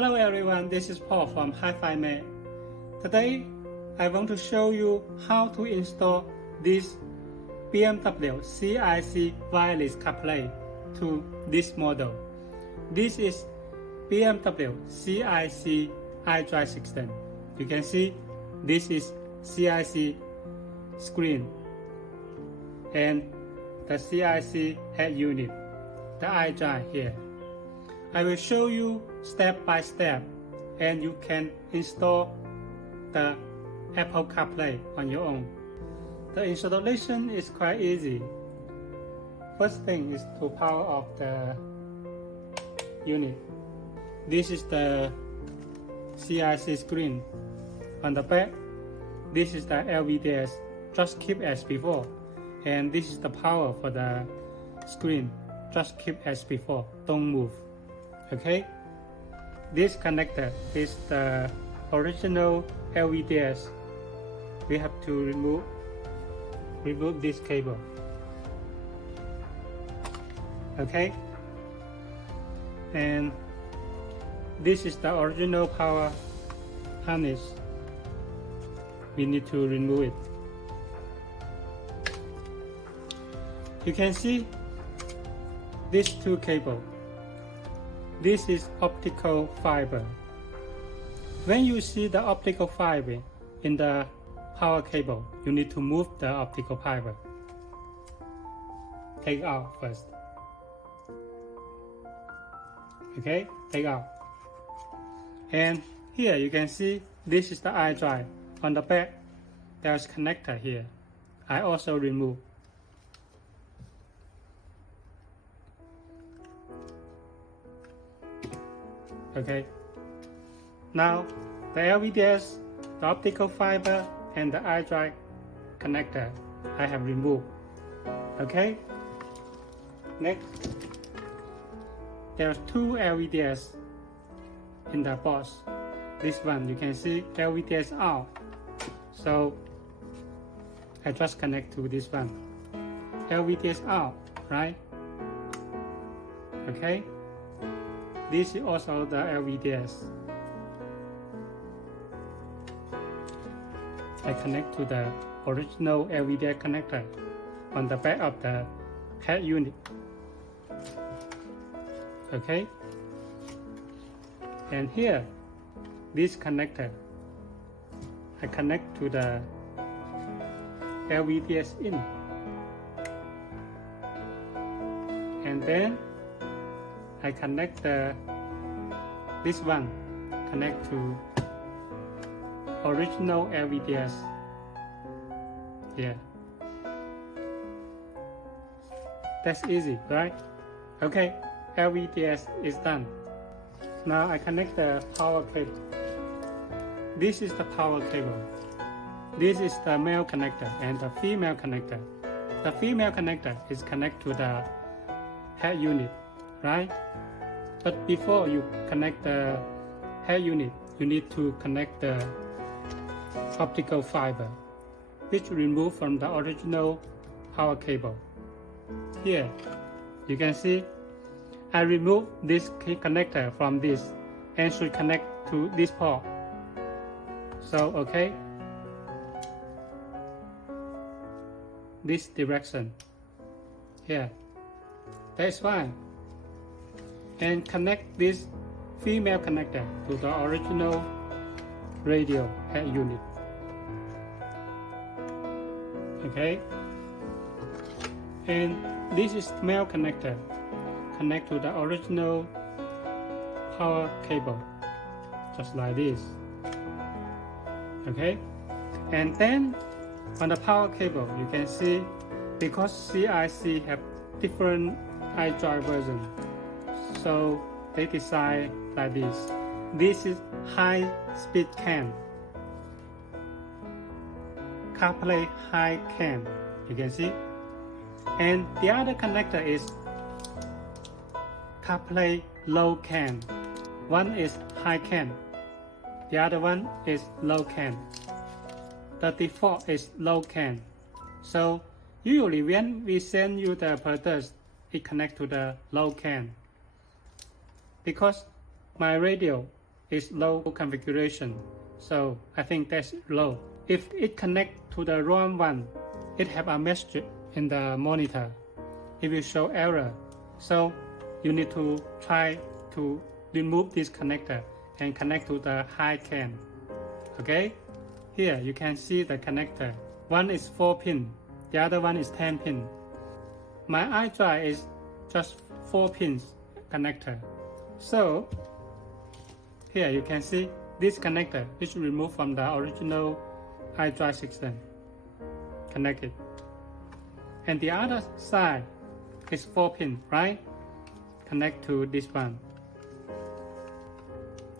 Hello everyone, this is Paul from Hi-Fi Man. Today, I want to show you how to install this BMW CIC wireless CarPlay to this model. This is BMW CIC iDrive system. You can see this is CIC screen and the CIC head unit, the iDrive here. I will show you step by step and you can install the Apple CarPlay on your own. The installation is quite easy. First thing is to power off the unit. This is the CIC screen. On the back, this is the LVDS, just keep as before. And this is the power for the screen, just keep as before, don't move. Okay, this connector is the original LVDS. We have to remove this cable. Okay, and this is the original power harness. We need to remove it. You can see these two cables. This is optical fiber. When you see the optical fiber in the power cable, you need to move the optical fiber. Take out first. Okay, take out. And here you can see this is the iDrive. On the back, there's connector here. I also remove. Okay, now the LVDS, the optical fiber, and the iDrive connector I have removed. Okay, next there are two LVDS in the box. This one you can see LVDS out, so I just connect to this one. LVDS out, right? Okay. This is also the LVDS. I connect to the original LVDS connector on the back of the head unit. Okay. And here, this connector, I connect to the LVDS in. And then I connect this one, connect to original LVDS here. That's easy, right? Okay, LVDS is done. Now I connect the power cable. This is the power cable. This is the male connector and the female connector. The female connector is connected to the head unit, right? But before you connect the head unit, you need to connect the optical fiber, which removed from the original power cable. Here, you can see I removed this connector from this and should connect to this port. So, okay, this direction, here, that's fine. And connect this female connector to the original radio head unit. Okay, and this is male connector, connect to the original power cable, just like this. Okay, and then on the power cable you can see, because CIC have different iDrive version, so they design like this. This is high speed CAN, CarPlay high CAN, you can see. And the other connector is CarPlay low CAN. One is high CAN, the other one is low CAN. The default is low CAN. So usually when we send you the product, it connects to the low CAN. Because my radio is low configuration, so I think that's low. If it connect to the wrong one, it have a message in the monitor. It will show error. So you need to try to remove this connector and connect to the high can. Okay, here you can see the connector. One is 4 pin, the other one is 10 pin. My iDrive is just 4 pins connector. So here you can see this connector is removed from the original iDrive system. Connect it. And the other side is 4 pin, right? Connect to this one.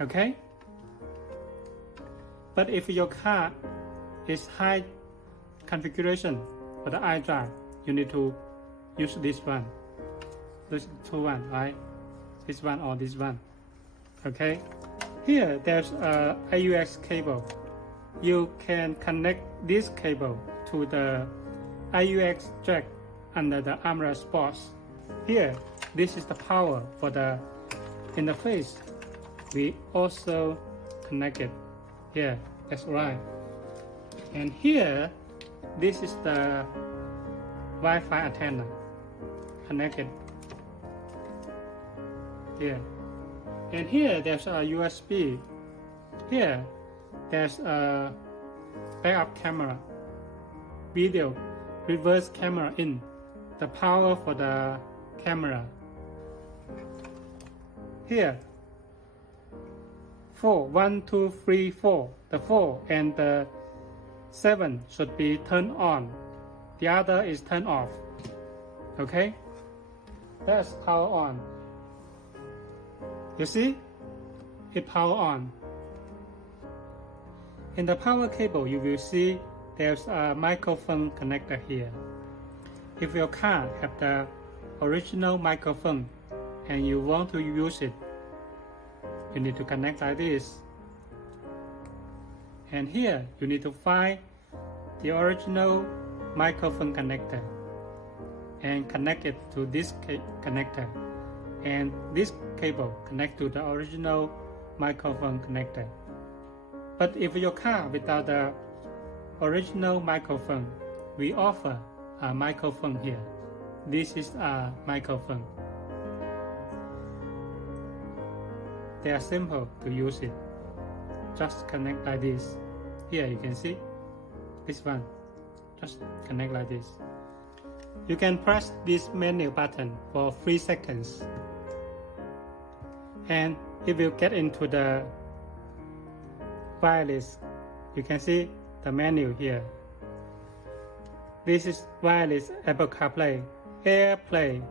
Okay? But if your car is high configuration for the iDrive, you need to use this one. Those two one, right? This one or this one. Okay? Here there's a AUX cable. You can connect this cable to the AUX jack under the armrest box. Here, this is the power for the interface. We also connect it. Here, that's right. And here, this is the Wi-Fi antenna. Connected. Here. And here, there's a USB. Here, there's a backup camera. Video reverse camera in. The power for the camera. Here, 4, 1, 2, 3, 4. The 4 and the 7 should be turned on. The other is turned off. Okay? That's power on. You see? It power on. In the power cable, you will see there's a microphone connector here. If your car have the original microphone and you want to use it, you need to connect like this. And here you need to find the original microphone connector and connect it to this connector. And this cable connect to the original microphone connector. But if your car without the original microphone, we offer a microphone here. This is a microphone. They are simple to use it. Just connect like this. Here you can see this one. Just connect like this. You can press this menu button for 3 seconds and it will get into the wireless. You can see the menu here. This is wireless Apple Carplay, AirPlay.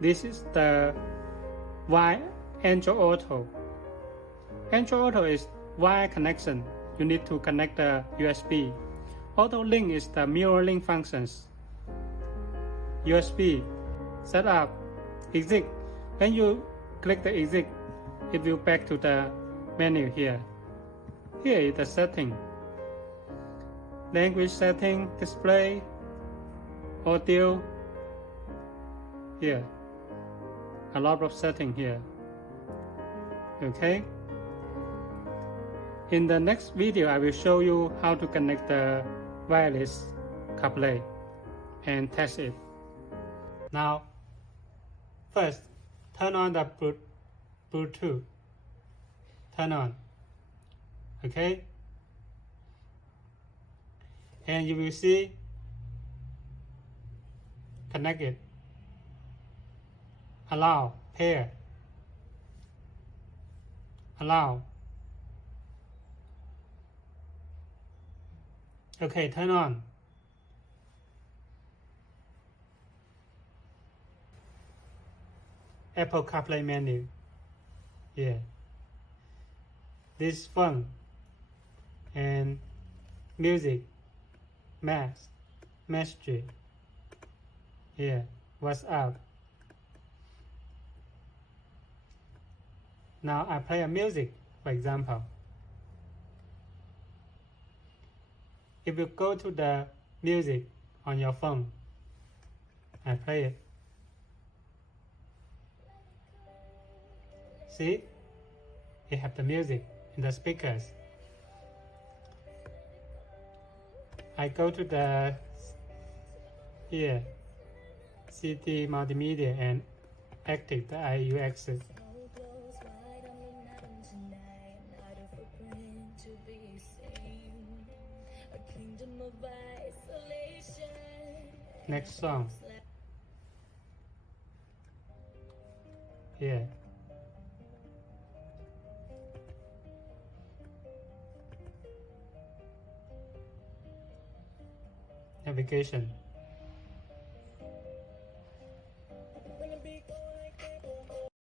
This is the Android Auto. Android Auto is wire connection. You need to connect the USB. Auto Link is the mirror link functions. USB, setup, exit. When you click the exit, it will back to the menu here. Here is the setting. Language setting, display, audio. Here, a lot of setting here. Okay. In the next video, I will show you how to connect the wireless CarPlay and test it. Now, first, turn on the Bluetooth. Turn on. Okay. And you will see connect it. Allow, pair. Allow. Okay, turn on. Apple CarPlay menu. Yeah. This phone and music, maps, message. Yeah, WhatsApp. Now I play a music, for example. If you go to the music on your phone, I play it. See? it have the music in the speakers. I go to the here CD multimedia and active the IUX. Next song. Here. Navigation.